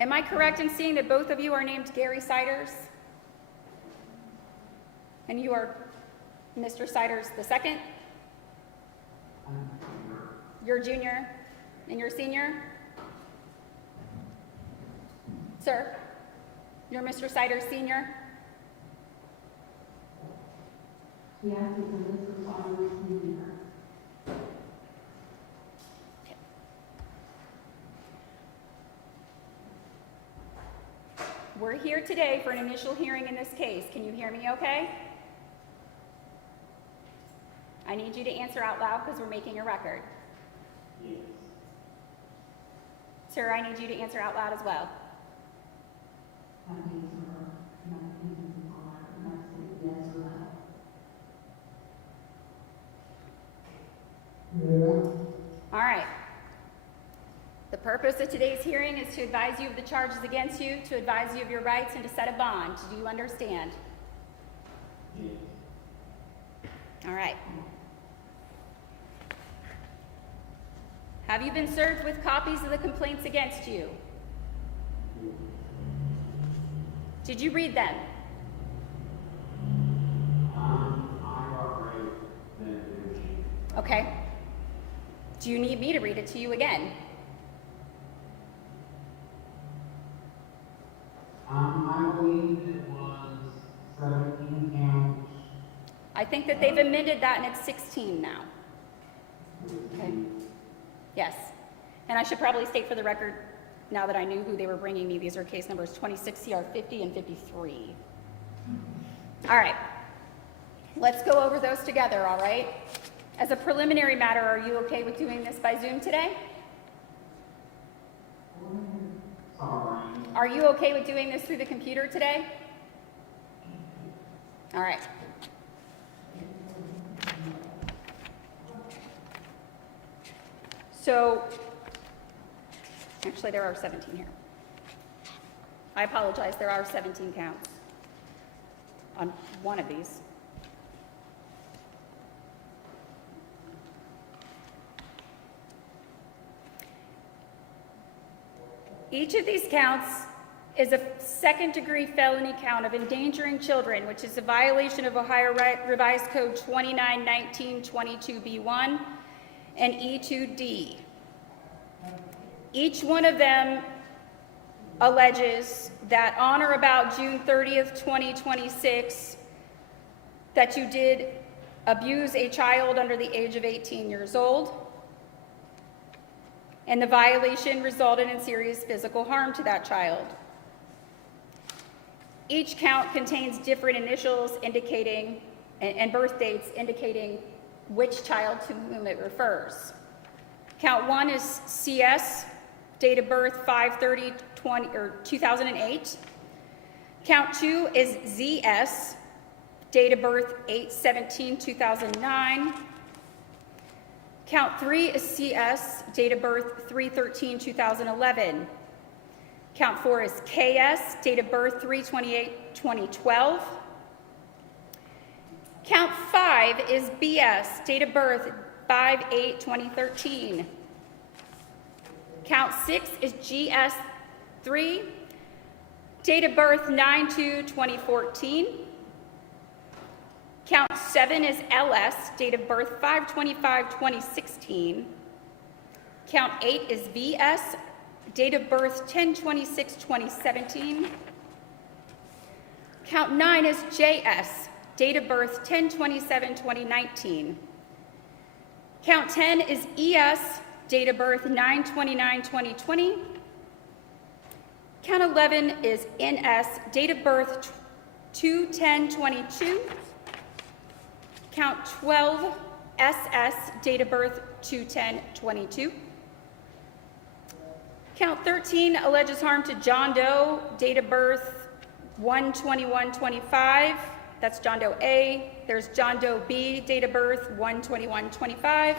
Am I correct in seeing that both of you are named Gary Ciders? And you are Mr. Ciders the second? You're junior and you're senior? Sir, you're Mr. Ciders senior? Yes, it's a Mr. Ciders senior. We're here today for an initial hearing in this case. Can you hear me okay? I need you to answer out loud because we're making a record. Yes. Sir, I need you to answer out loud as well. I answer, and I think it's all right, and I say yes or no. All right. The purpose of today's hearing is to advise you of the charges against you, to advise you of your rights, and to set a bond. Do you understand? Yes. All right. Have you been served with copies of the complaints against you? Did you read them? I already been through. Okay. Do you need me to read it to you again? I believe it was 17 counts. I think that they've amended that and it's 16 now. Okay. Yes. And I should probably state for the record, now that I knew who they were bringing me, these are case numbers 26 CR 50 and 53. All right. Let's go over those together, all right? As a preliminary matter, are you okay with doing this by Zoom today? Sorry. Are you okay with doing this through the computer today? All right. So, actually there are 17 here. I apologize, there are 17 counts on one of these. Each of these counts is a second-degree felony count of endangering children, which is a violation of Ohio Revised Code 291922B1 and E2D. Each one of them alleges that on or about June 30th, 2026, that you did abuse a child under the age of 18 years old, and the violation resulted in serious physical harm to that child. Each count contains different initials indicating, and birth dates indicating which child to whom it refers. Count 1 is CS, date of birth 5/30/2008. Count 2 is ZS, date of birth 8/17/2009. Count 3 is CS, date of birth 3/13/2011. Count 4 is KS, date of birth 3/28/2012. Count 5 is BS, date of birth 5/8/2013. Count 6 is GS3, date of birth 9/2/2014. Count 7 is LS, date of birth 5/25/2016. Count 8 is VS, date of birth 10/26/2017. Count 9 is JS, date of birth 10/27/2019. Count 10 is ES, date of birth 9/29/2020. Count 11 is NS, date of birth 2/10/22. Count 12, SS, date of birth 2/10/22. Count 13 alleges harm to John Doe, date of birth 1/21/25. That's John Doe A. There's John Doe B, date of birth 1/21/25.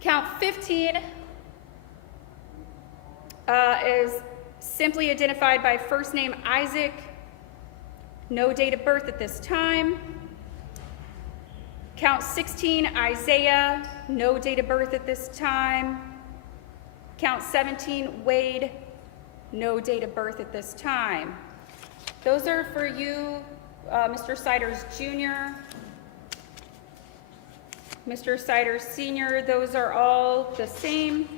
Count 15 is simply identified by first name Isaac, no date of birth at this time. Count 16, Isaiah, no date of birth at this time. Count 17, Wade, no date of birth at this time. Those are for you, Mr. Ciders Jr., Mr. Ciders Sr., those are all the same.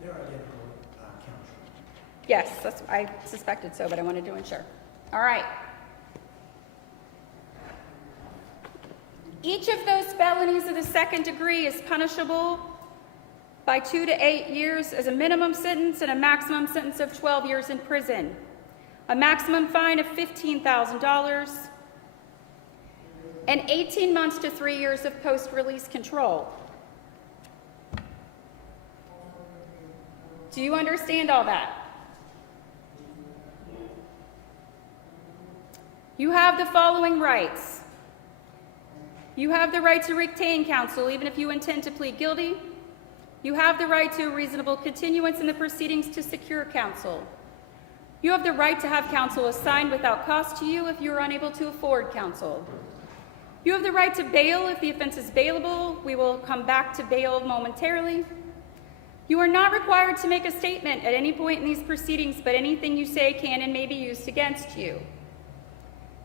They're identical, Counsel. Yes, I suspected so, but I wanted to ensure. All right. Each of those felonies of the second degree is punishable by 2 to 8 years as a minimum sentence and a maximum sentence of 12 years in prison. A maximum fine of $15,000 and 18 months to 3 years of post-release control. Do you understand all that? You have the following rights. You have the right to retain counsel even if you intend to plead guilty. You have the right to a reasonable continuance in the proceedings to secure counsel. You have the right to have counsel assigned without cost to you if you are unable to afford counsel. You have the right to bail if the offense is bailable. We will come back to bail momentarily. You are not required to make a statement at any point in these proceedings, but anything you say can and may be used against you.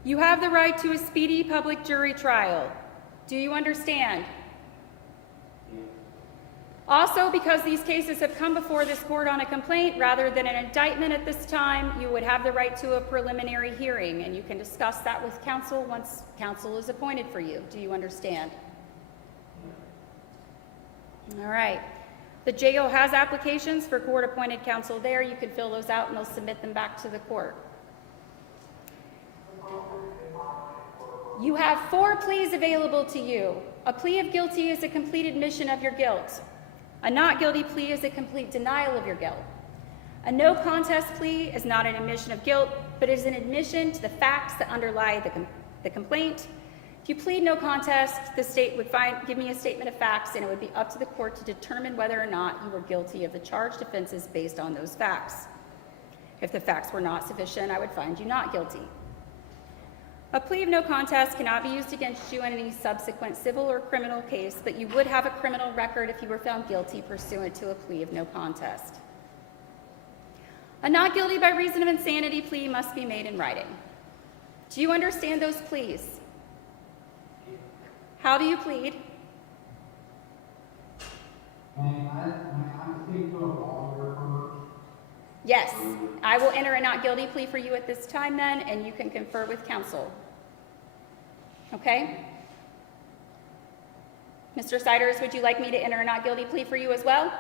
You have the right to a speedy public jury trial. Do you understand? Also, because these cases have come before this court on a complaint rather than an indictment at this time, you would have the right to a preliminary hearing, and you can discuss that with counsel once counsel is appointed for you. Do you understand? All right. The jail has applications for court-appointed counsel there. You can fill those out and they'll submit them back to the court. You have 4 pleas available to you. A plea of guilty is a complete admission of your guilt. A not guilty plea is a complete denial of your guilt. A no contest plea is not an admission of guilt, but is an admission to the facts that underlie the complaint. If you plead no contest, the state would give me a statement of facts, and it would be up to the court to determine whether or not you were guilty of the charged offenses based on those facts. If the facts were not sufficient, I would find you not guilty. A plea of no contest cannot be used against you in any subsequent civil or criminal case, but you would have a criminal record if you were found guilty pursuant to a plea of no contest. A not guilty by reason of insanity plea must be made in writing. Do you understand those pleas? How do you plead? I speak to a lawyer first. Yes, I will enter a not guilty plea for you at this time then, and you can confer with counsel. Okay? Mr. Ciders, would you like me to enter a not guilty plea for you as well?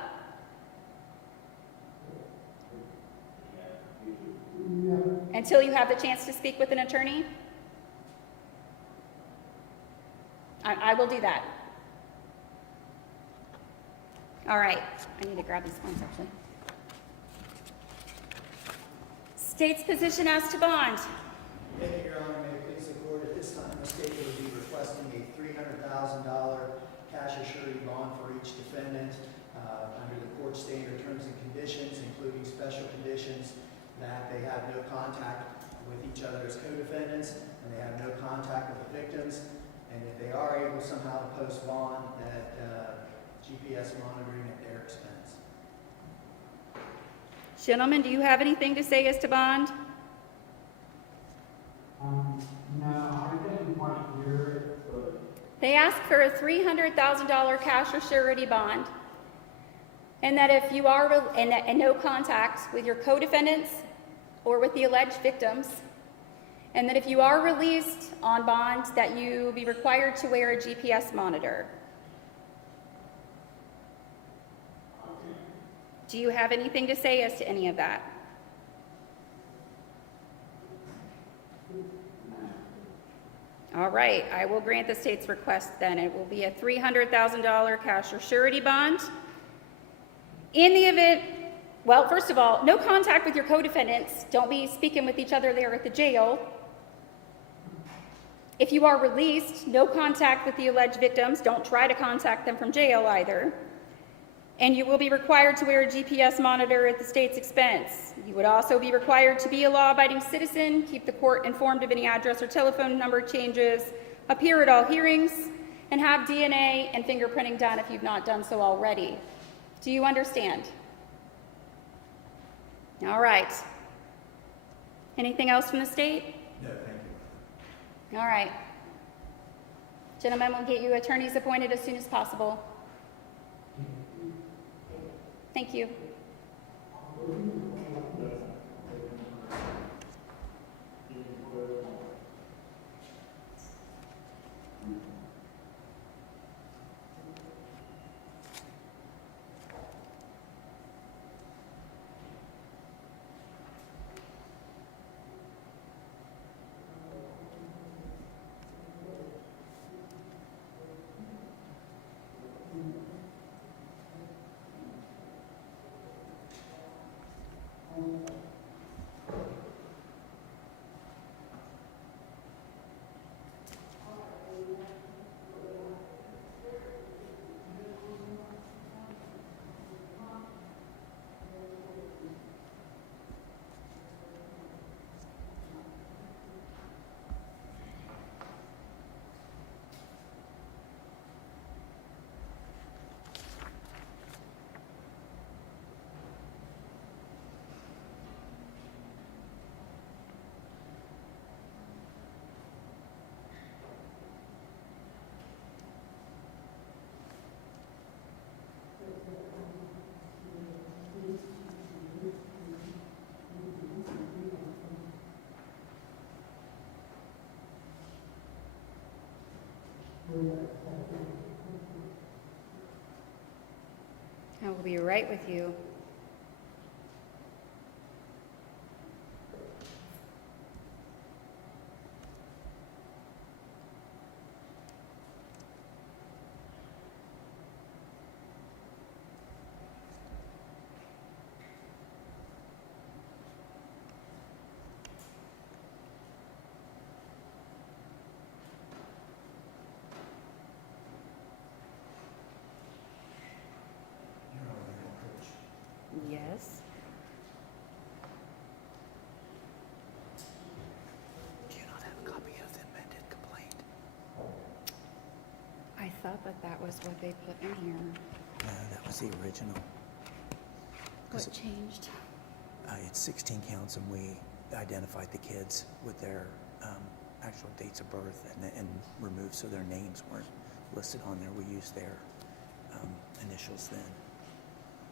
Yeah. Until you have the chance to speak with an attorney? I will do that. All right. I need to grab these forms, actually. State's position as to bond. Thank you, Your Honor. May it please the court, at this time, the state will be requesting a $300,000 cash surety bond for each defendant under the court standard terms and conditions, including special conditions that they have no contact with each other as co-defendants, and they have no contact with the victims, and if they are able somehow to post bond, that GPS monitoring at their expense. Gentlemen, do you have anything to say as to bond? No, I didn't quite hear it, but They ask for a $300,000 cash or surety bond, and that if you are in no contact with your co-defendants or with the alleged victims, and that if you are released on bond, that you be required to wear a GPS monitor. Do you have anything to say as to any of that? All right, I will grant the state's request then. It will be a $300,000 cash or surety bond. In the event, well, first of all, no contact with your co-defendants. Don't be speaking with each other there at the jail. If you are released, no contact with the alleged victims. Don't try to contact them from jail either. And you will be required to wear a GPS monitor at the state's expense. You would also be required to be a law-abiding citizen, keep the court informed of any address or telephone number changes, appear at all hearings, and have DNA and fingerprinting done if you've not done so already. Do you understand? All right. Anything else from the state? No, thank you. All right. Gentlemen, we'll get you attorneys appointed as soon as possible. Thank you. I will be right with you. You're over there, Coach. Yes. Do you not have a copy of the amended complaint? I thought that was what they put in here. No, that was the original. What changed? It's 16 counts, and we identified the kids with their actual dates of birth and removed so their names weren't listed on there. We used their initials then.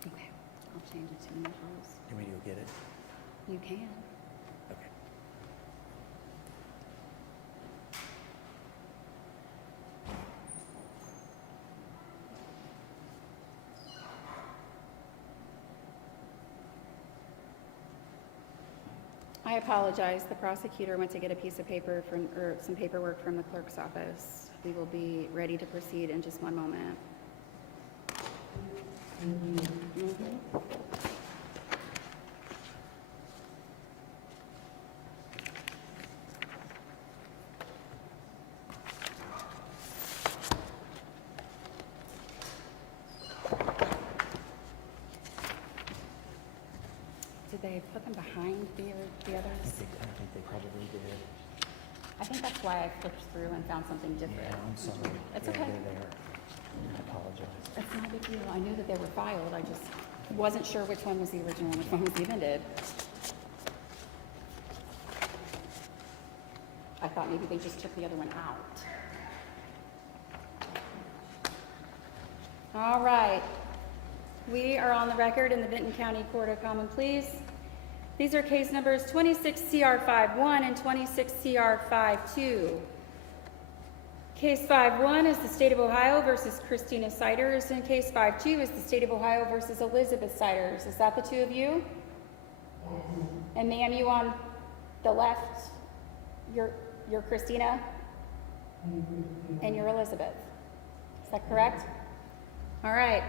Okay, I'll change it to initials. You want me to go get it? You can. Okay. I apologize. The prosecutor went to get a piece of paper or some paperwork from the clerk's office. We will be ready to proceed in just one moment. Mhm. Did they put them behind the others? I think they probably did. I think that's why I flipped through and found something different. Yeah, I'm sorry. It's Yeah, okay. they're there. I apologize. It's not a big deal. I knew that they were filed. I just wasn't sure which one was the original and which one was the amended. I thought maybe they just took the other one out. All right. We are on the record in the Vinton County Court of Common Pleas. These are case numbers 26 CR 51 and 26 CR 52. Case 5-1 is the State of Ohio versus Christina Ciders, and case 5-2 is the State of Ohio versus Elizabeth Ciders. Is that the two of you? And ma'am, you on the left, you're Christina? And you're Elizabeth. Is that correct? All right.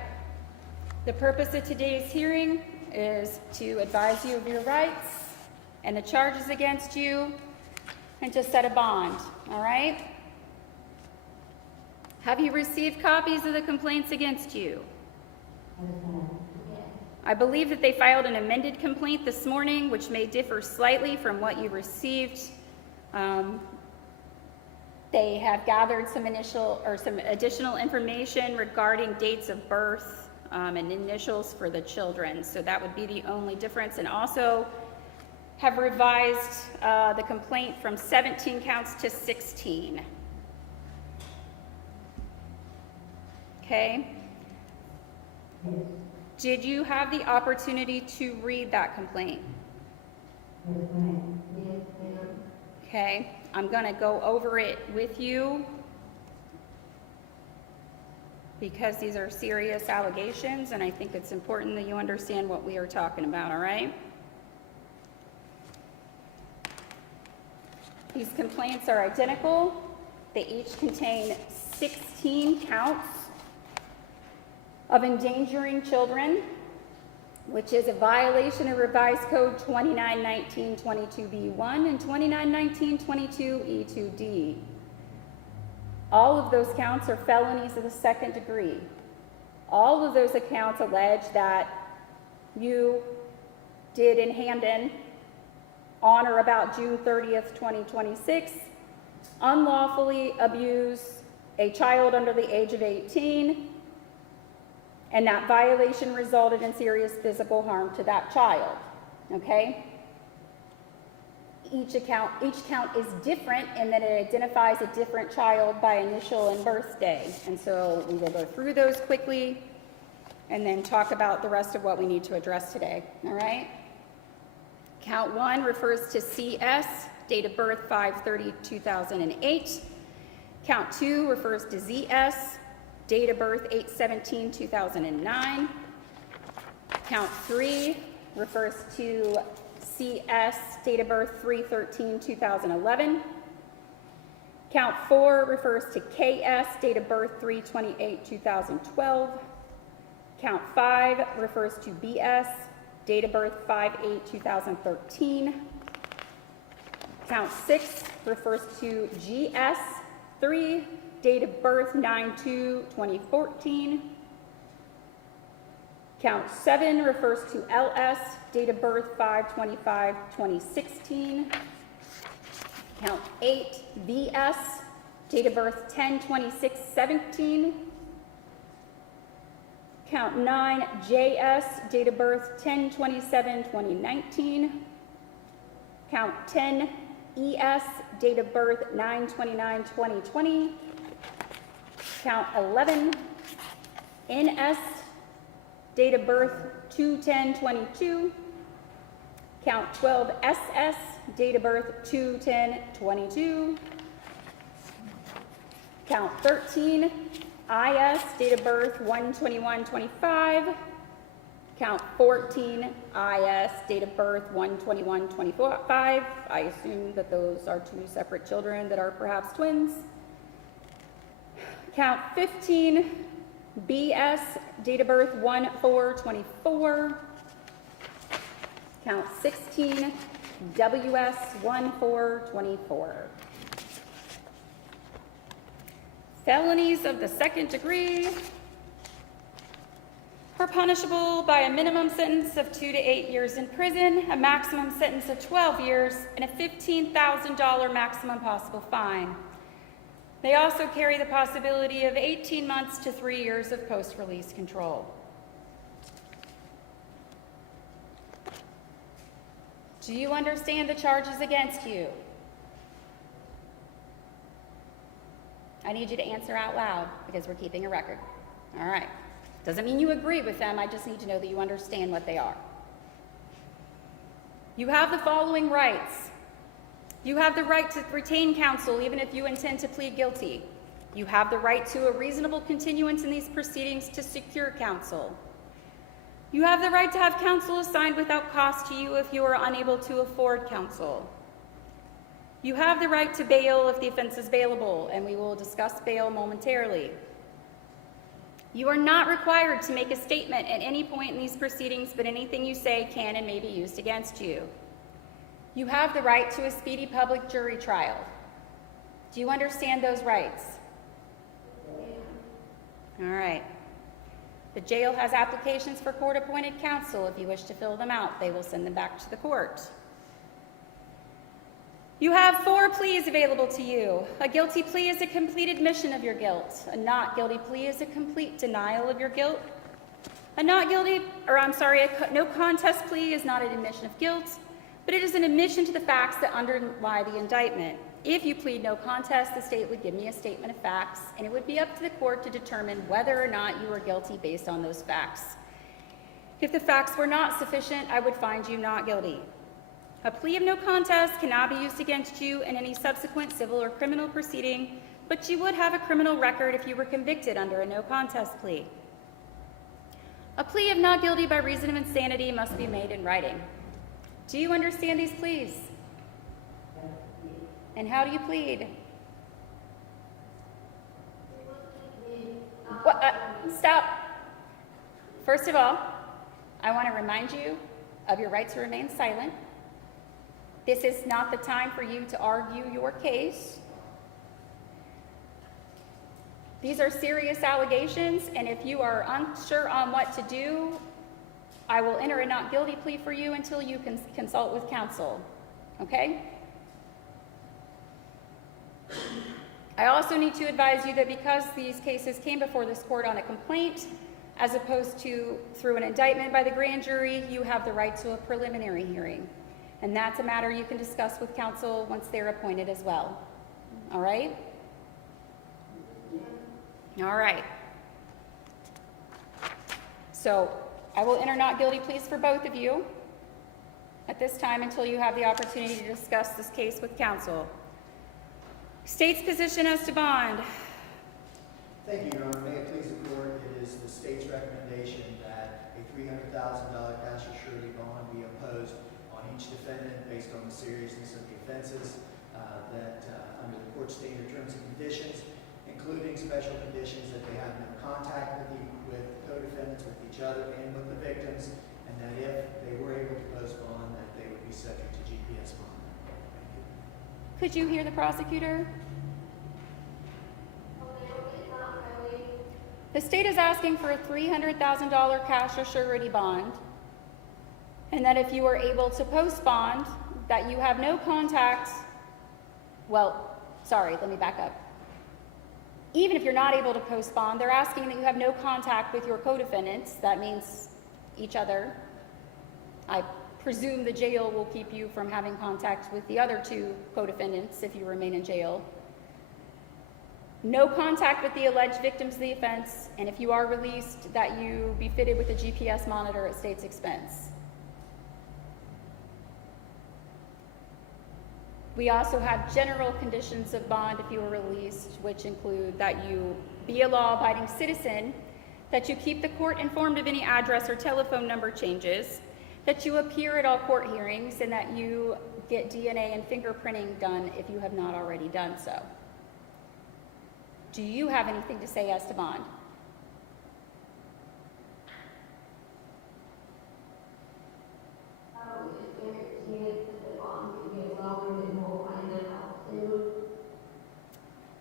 The purpose of today's hearing is to advise you of your rights and the charges against you and to set a bond. All right? Have you received copies of the complaints against you? I believe that they filed an amended complaint this morning, which may differ slightly from what you received They have gathered some additional information regarding dates of birth and initials for the children. So that would be the only difference. And also have revised the complaint from 17 counts to 16. Okay? Yes. Did you have the opportunity to read that complaint? Yes, ma'am. Yes, ma'am. Okay, I'm gonna go over it with you because these are serious allegations and I think it's important that you understand what we are talking about, all right? These complaints are identical. They each contain 16 counts of endangering children, which is a violation of Revised Code 2919-22B1 and 2919-22E2D. All of those counts are felonies of the second degree. All of those accounts allege that you did in Hamden on or about June 30th, 2026, unlawfully abuse a child under the age of 18, and that violation resulted in serious physical harm to that child, okay? Each count is different in that it identifies a different child by initial and birthday. And so we will go through those quickly and then talk about the rest of what we need to address today, all right? Count 1 refers to CS, date of birth 5/30/2008. Count 2 refers to ZS, date of birth 8/17/2009. Count 3 refers to CS, date of birth 3/13/2011. Count 4 refers to KS, date of birth 3/28/2012. Count 5 refers to BS, date of birth 5/8/2013. Count 6 refers to GS3, date of birth 9/2/2014. Count 7 refers to LS, date of birth 5/25/2016. Count 8, VS, date of birth 10/26/17. Count 9, JS, date of birth 10/27/2019. Count 10, ES, date of birth 9/29/2020. Count 11, NS, date of birth 2/10/22. Count 12, SS, date of birth 2/10/22. Count 13, IS, date of birth 1/21/25. Count 14, IS, date of birth 1/21/25. I assume that those are two separate children that are perhaps twins. Count 15, BS, date of birth 1/4/24. Count 16, WS 1/4/24. Felonies of the second degree are punishable by a minimum sentence of 2 to 8 years in prison, a maximum sentence of 12 years, and a $15,000 maximum possible fine. They also carry the possibility of 18 months to 3 years of post-release control. Do you understand the charges against you? I need you to answer out loud because we're keeping a record. All right. Doesn't mean you agree with them. I just need to know that you understand what they are. You have the following rights. You have the right to retain counsel even if you intend to plead guilty. You have the right to a reasonable continuance in these proceedings to secure counsel. You have the right to have counsel assigned without cost to you if you are unable to afford counsel. You have the right to bail if the offense is bailable, and we will discuss bail momentarily. You are not required to make a statement at any point in these proceedings, but anything you say can and may be used against you. You have the right to a speedy public jury trial. Do you understand those rights? All right. The jail has applications for court-appointed counsel. If you wish to fill them out, they will send them back to the court. You have 4 pleas available to you. A guilty plea is a complete admission of your guilt. A not guilty plea is a complete denial of your guilt. A no contest plea is not an admission of guilt, but it is an admission to the facts that underlie the indictment. If you plead no contest, the state would give me a statement of facts, and it would be up to the court to determine whether or not you are guilty based on those facts. If the facts were not sufficient, I would find you not guilty. A plea of no contest cannot be used against you in any subsequent civil or criminal proceeding, but you would have a criminal record if you were convicted under a no contest plea. A plea of not guilty by reason of insanity must be made in writing. Do you understand these pleas? And how do you plead? What, stop. First of all, I want to remind you of your right to remain silent. This is not the time for you to argue your case. These are serious allegations, and if you are unsure on what to do, I will enter a not guilty plea for you until you can consult with counsel, okay? I also need to advise you that because these cases came before this court on a complaint, as opposed to through an indictment by the grand jury, you have the right to a preliminary hearing. And that's a matter you can discuss with counsel once they're appointed as well. All right? All right. So I will enter not guilty pleas for both of you at this time until you have the opportunity to discuss this case with counsel. State's position as to bond. Thank you, Your Honor. May it please the court, it is the state's recommendation that a $300,000 cash or surety bond be imposed on each defendant based on the seriousness of the offenses that under the court standard terms and conditions, including special conditions that they have no contact with co-defendants, with each other, and with the victims, and that if they were able to post bond, that they would be subject to GPS bond. Thank you. Could you hear the prosecutor? The state is asking for a $300,000 cash or surety bond, and that if you are able to post bond, that you have no contact, let me back up. Even if you're not able to post bond, they're asking that you have no contact with your co-defendants. That means each other. I presume the jail will keep you from having contact with the other 2 co-defendants if you remain in jail. No contact with the alleged victims of the offense, and if you are released, that you be fitted with a GPS monitor at state's expense. We also have general conditions of bond if you are released, which include that you be a law-abiding citizen, that you keep the court informed of any address or telephone number changes, that you appear at all court hearings, and that you get DNA and fingerprinting done if you have not already done so. Do you have anything to say as to bond?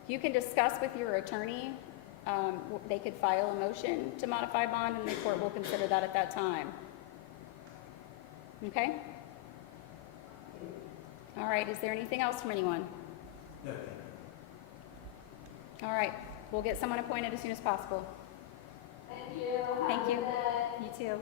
You can discuss with your attorney. They could file a motion to modify bond, and the court will consider that at that time. Okay? All right, is there anything else from anyone? No. All right, we'll get someone appointed as soon as possible. Thank you. Thank you. You too.